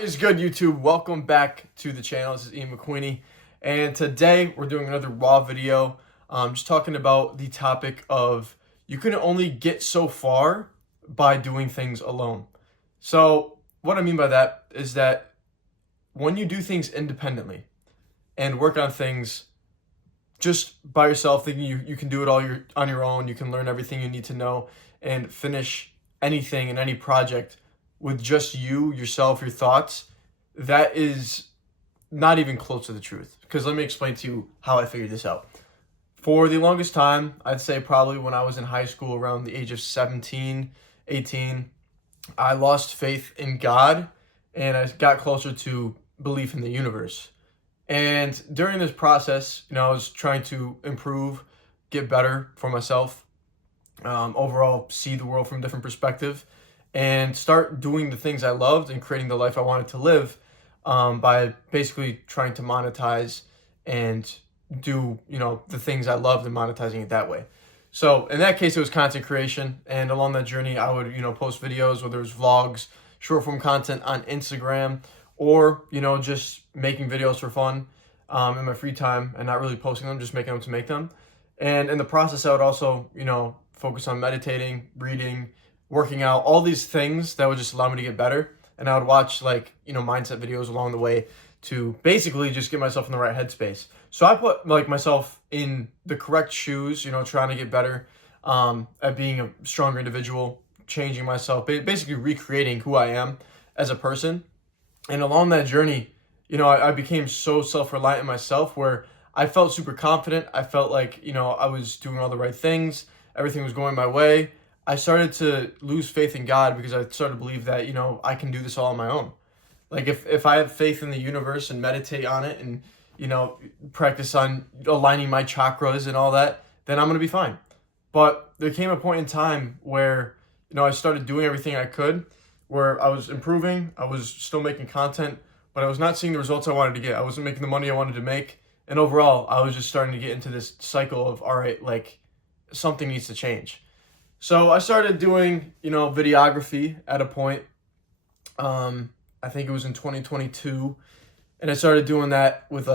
What is good, YouTube? Welcome back to the channel. This is McQueeney, and today we're doing another raw video. Just talking about the topic of you can only get so far by doing things alone. So what I mean by that is that when you do things independently and work on things just by yourself, thinking you can do it all on your own, you can learn everything you need to know and finish anything in any project with just you, yourself, your thoughts, that is not even close to the truth. Because let me explain to you how I figured this out. For the longest time, I'd say probably when I was in high school around the age of 17, 18, I lost faith in God and I got closer to belief in the universe. And during this process, I was trying to improve, get better for myself, overall see the world from a different perspective, and start doing the things I loved and creating the life I wanted to live, by basically trying to monetize and do, the things I loved and monetizing it that way. So in that case, it was content creation. And along that journey, I would, post videos, whether it was vlogs, short form content on Instagram, or, just making videos for fun, in my free time and not really posting them, just making them to make them. And in the process, I would also, focus on meditating, reading, working out, all these things that would just allow me to get better. And I would watch mindset videos along the way to basically just get myself in the right headspace. So I put myself in the correct shoes, trying to get better, at being a stronger individual, changing myself, basically recreating who I am as a person. And along that journey, I became so self-reliant in myself where I felt super confident. I felt like, I was doing all the right things. Everything was going my way. I started to lose faith in God because I started to believe that, I can do this all on my own. Like if I have faith in the universe and meditate on it and, practice on aligning my chakras and all that, then I'm going to be fine. But there came a point in time where, I started doing everything I could, where I was improving, I was still making content, but I was not seeing the results I wanted to get. I wasn't making the money I wanted to make. And overall, I was just starting to get into this cycle of, all right, something needs to change. So I started doing, videography at a point. I think it was in 2022. And I started doing that with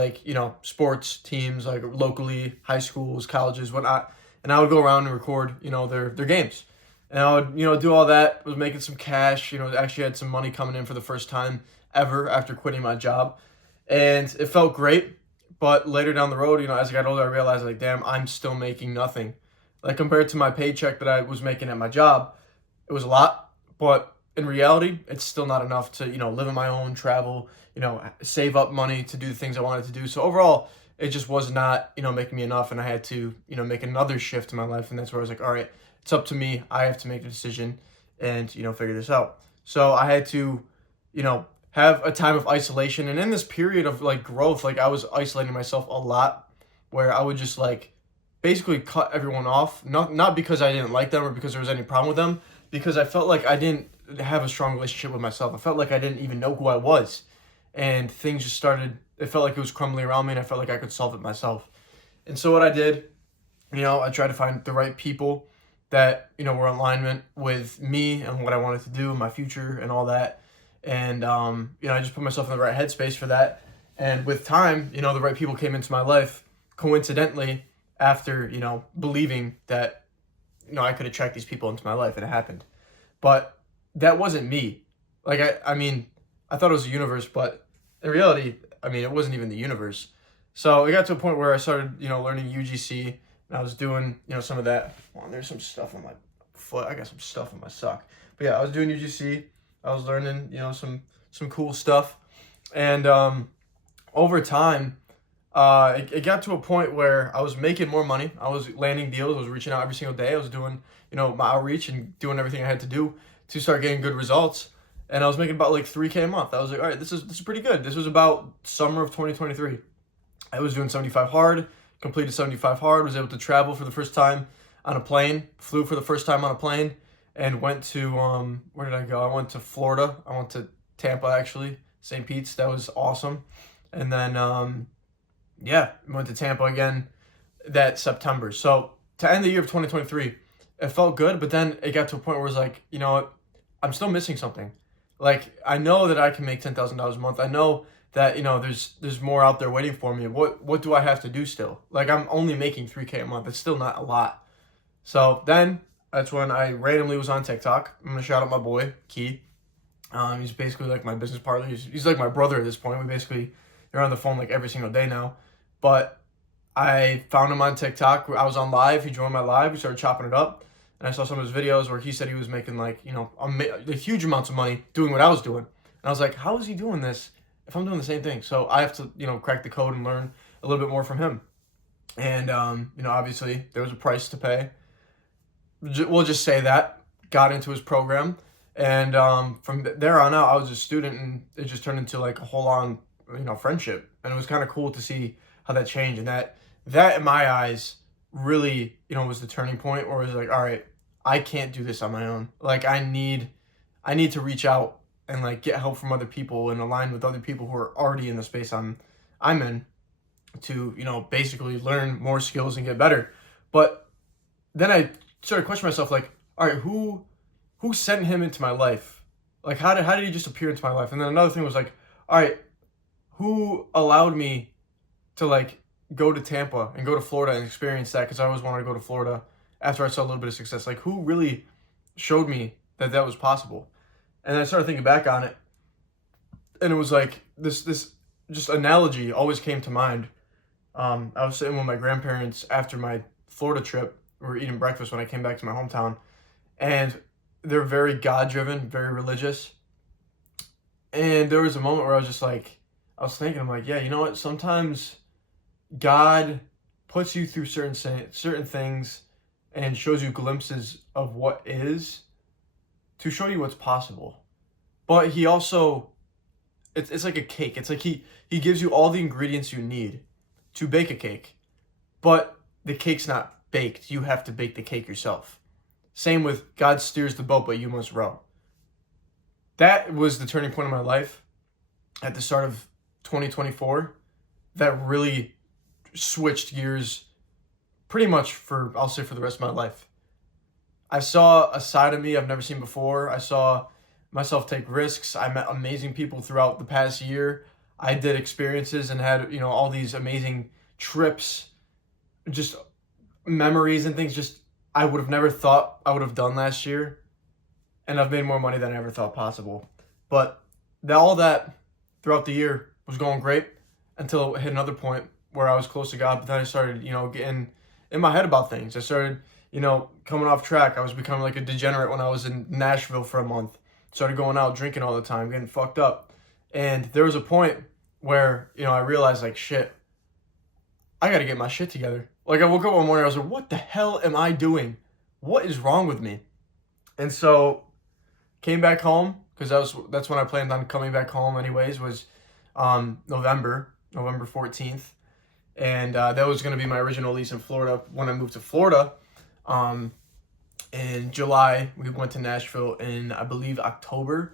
sports teams, locally, high schools, colleges, whatnot. And I would go around and record, their games. And I would, do all that, was making some cash, actually had some money coming in for the first time ever after quitting my job. And it felt great. But later down the road, as I got older, I realized damn, I'm still making nothing. Compared to my paycheck that I was making at my job, it was a lot, but in reality, it's still not enough to, live on my own, travel, save up money to do the things I wanted to do. So overall, it just was not, making me enough, and I had to, make another shift in my life, and that's where I was like, all right, it's up to me. I have to make a decision and, figure this out. So I had to, have a time of isolation, and in this period of growth, I was isolating myself a lot, where I would just basically cut everyone off, not because I didn't like them or because there was any problem with them, because I felt like I didn't have a strong relationship with myself. I felt like I didn't even know who I was, and things just started, it felt like it was crumbling around me, and I felt like I could solve it myself. And so what I did, I tried to find the right people that, were in alignment with me and what I wanted to do in my future and all that. And, I just put myself in the right headspace for that. And with time, the right people came into my life coincidentally, after, believing that, I could attract these people into my life, and it happened. But that wasn't me. I mean, I thought it was the universe, but in reality, it wasn't even the universe. So it got to a point where I started, learning UGC, and I was doing, some of that. Well, there's some stuff on my foot. I got some stuff on my sock. But yeah, I was doing UGC. I was learning, some cool stuff. And over time, it got to a point where I was making more money. I was landing deals. I was reaching out every single day. I was doing, my outreach and doing everything I had to do to start getting good results. And I was making about $3K a month. I was like, all right, this is pretty good. This was about summer of 2023. I was doing 75 hard, completed 75 hard, was able to travel for the first time on a plane, flew for the first time on a plane, and went to, where did I go? I went to Florida. I went to Tampa, actually, St. Pete's. That was awesome. And then, yeah, went to Tampa again that September. So to end the year of 2023, it felt good, but then it got to a point where it was like, you know what, I'm still missing something. Like, I know that I can make $10,000 a month. I know that, there's more out there waiting for me. What do I have to do still? Like, I'm only making $3K a month. It's still not a lot. So then that's when I randomly was on TikTok. I'm gonna shout out my boy Key. He's basically like my business partner. He's like my brother at this point. They're on the phone like every single day now. But I found him on TikTok. I was on live. He joined my live. We started chopping it up. And I saw some of his videos where he said he was making like, huge amounts of money doing what I was doing. And I was like, how is he doing this if I'm doing the same thing? So I have to, crack the code and learn a little bit more from him. And, obviously there was a price to pay. We'll just say that. Got into his program. And from there on out, I was a student, and it just turned into like a whole on, friendship. And it was kind of cool to see how that changed. And that in my eyes really, was the turning point where it was like, all right, I can't do this on my own. Like, I need to reach out and like get help from other people and align with other people who are already in the space I'm in to, basically learn more skills and get better. But then I started questioning myself, like, all right, who sent him into my life? Like, how did he just appear into my life? And then another thing was like, all right, who allowed me to like go to Tampa and go to Florida and experience that? Because I always wanted to go to Florida after I saw a little bit of success. Like, who really showed me that was possible? And then I started thinking back on it, and it was like this just analogy always came to mind. I was sitting with my grandparents after my Florida trip. We were eating breakfast when I came back to my hometown, and they're very God-driven, very religious. And there was a moment where I was thinking, I'm like, yeah, you know what? Sometimes God puts you through certain things and shows you glimpses of what is to show you what's possible. But he also, it's like a cake. It's like he gives you all the ingredients you need to bake a cake, but the cake's not baked. You have to bake the cake yourself. Same with God steers the boat, but you must row. That was the turning point in my life at the start of 2024 that really switched gears pretty much I'll say for the rest of my life. I saw a side of me I've never seen before. I saw myself take risks. I met amazing people throughout the past year. I did experiences and had, all these amazing trips, just memories and things just I would have never thought I would have done last year. And I've made more money than I ever thought possible. But all that throughout the year was going great until it hit another point where I was close to God. But then I started, getting in my head about things. I started, coming off track. I was becoming like a degenerate when I was in Nashville for a month. Started going out, drinking all the time, getting fucked up. And there was a point where, I realized like, shit, I got to get my shit together. Like, I woke up one morning, I was like, what the hell am I doing? What is wrong with me? And so came back home, because that's when I planned on coming back home anyways, was November 14th. And that was going to be my original lease in Florida. When I moved to Florida, in July, we went to Nashville in, I believe, October.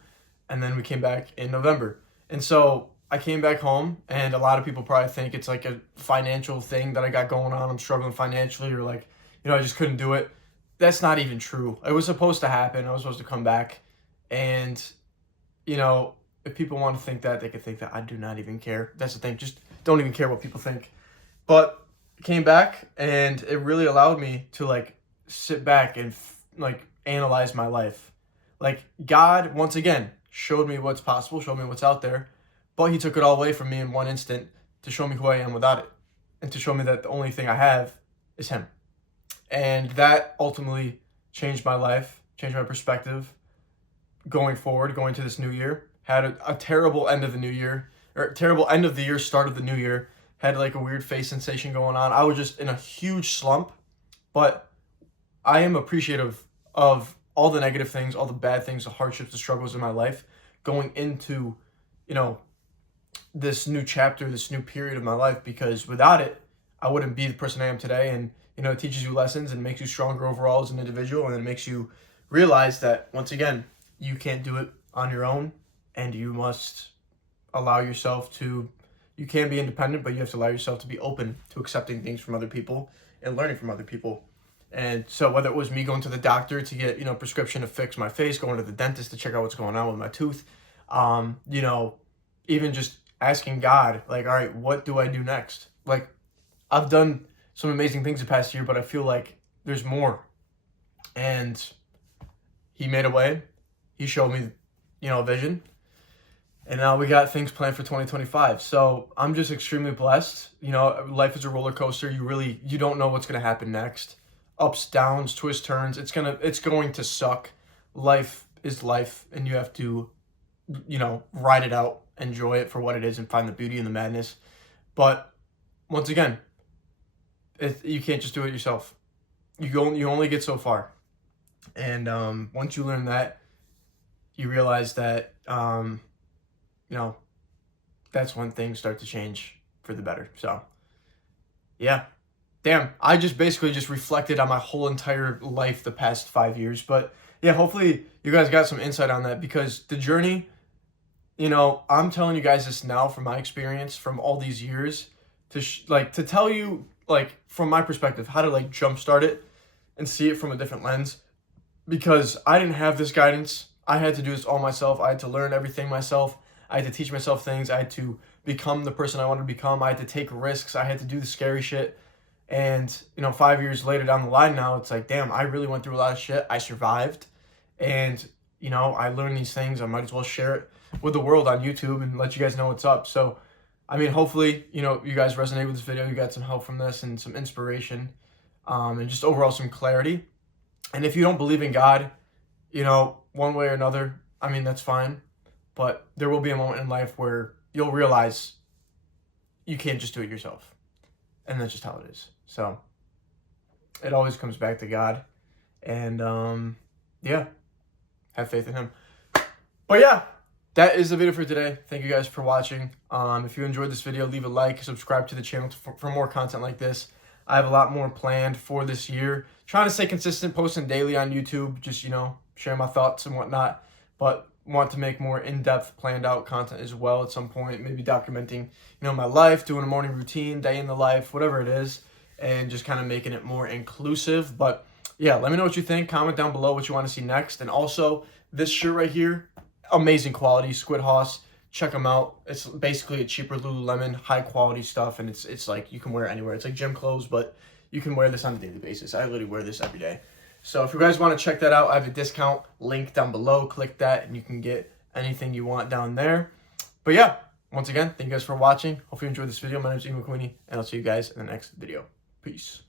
And then we came back in November. And so I came back home, and a lot of people probably think it's like a financial thing that I got going on. I'm struggling financially, or like, I just couldn't do it. That's not even true. It was supposed to happen. I was supposed to come back. And, if people want to think that, they could think that. I do not even care. That's the thing. Just don't even care what people think. But came back, and it really allowed me to like sit back and like analyze my life. Like, God, once again, showed me what's possible, showed me what's out there. But he took it all away from me in one instant to show me who I am without it. And to show me that the only thing I have is him. And that ultimately changed my life, changed my perspective going forward, going to this new year. Had a terrible end of the new year, or terrible end of the year, start of the new year. Had like a weird face sensation going on. I was just in a huge slump. But I am appreciative of all the negative things, all the bad things, the hardships, the struggles in my life going into, this new chapter, this new period of my life, because without it, I wouldn't be the person I am today. And, it teaches you lessons and makes you stronger overall as an individual. And it makes you realize that, once again, you can't do it on your own, and you must allow yourself to, you can be independent, but you have to allow yourself to be open to accepting things from other people and learning from other people. And so whether it was me going to the doctor to get, prescription to fix my face, going to the dentist to check out what's going on with my tooth, You know, even just asking God, like, all right, what do I do next? Like, I've done some amazing things the past year, but I feel like there's more. And he made a way. He showed me, you know, a vision. And now we got things planned for 2025. So I'm just extremely blessed. You know, life is a roller coaster. You don't know what's going to happen next. Ups, downs, twists, turns. It's going to suck. Life is life, and you have to, you know, ride it out, enjoy it for what it is, and find the beauty in the madness. But once again, you can't just do it yourself. You only get so far. And once you learn that, you realize that you know, that's when things start to change for the better. So, yeah. Damn, I just basically just reflected on my whole entire life the past 5 years. But, yeah, hopefully you guys got some insight on that, because the journey, you know, I'm telling you guys this now from my experience from all these years to tell you, like, from my perspective, how to, like, jumpstart it and see it from a different lens, because I didn't have this guidance. I had to do this all myself. I had to learn everything myself. I had to teach myself things. I had to become the person I wanted to become. I had to take risks. I had to do the scary shit. And, you know, 5 years later down the line now, it's like, damn, I really went through a lot of shit. I survived. And, you know, I learned these things. I might as well share it with the world on YouTube and let you guys know what's up. So, I mean, hopefully, you know, you guys resonate with this video. You got some help from this and some inspiration, and just overall some clarity. And if you don't believe in God, you know, one way or another, I mean, that's fine. But there will be a moment in life where you'll realize you can't just do it yourself. And that's just how it is. So it always comes back to God. And yeah, have faith in him. But yeah, that is the video for today. Thank you guys for watching. If you enjoyed this video, leave a like, subscribe to the channel for more content like this. I have a lot more planned for this year. Trying to stay consistent, posting daily on YouTube, just, you know, share my thoughts and whatnot. But want to make more in-depth, planned out content as well at some point. Maybe documenting, you know, my life, doing a morning routine, day in the life, whatever it is, and just kind of making it more inclusive. But yeah, let me know what you think. Comment down below what you want to see next. And also, this shirt right here, amazing quality, Squid Hoss. Check them out. It's basically a cheaper Lululemon, high quality stuff, and it's like you can wear it anywhere. It's like gym clothes, but you can wear this on a daily basis. I literally wear this every day. So if you guys want to check that out, I have a discount link down below. Click that, and you can get anything you want down there. But yeah, once again, thank you guys for watching. Hopefully you enjoyed this video. My name is McQueeney, and I'll see you guys in the next video. Peace.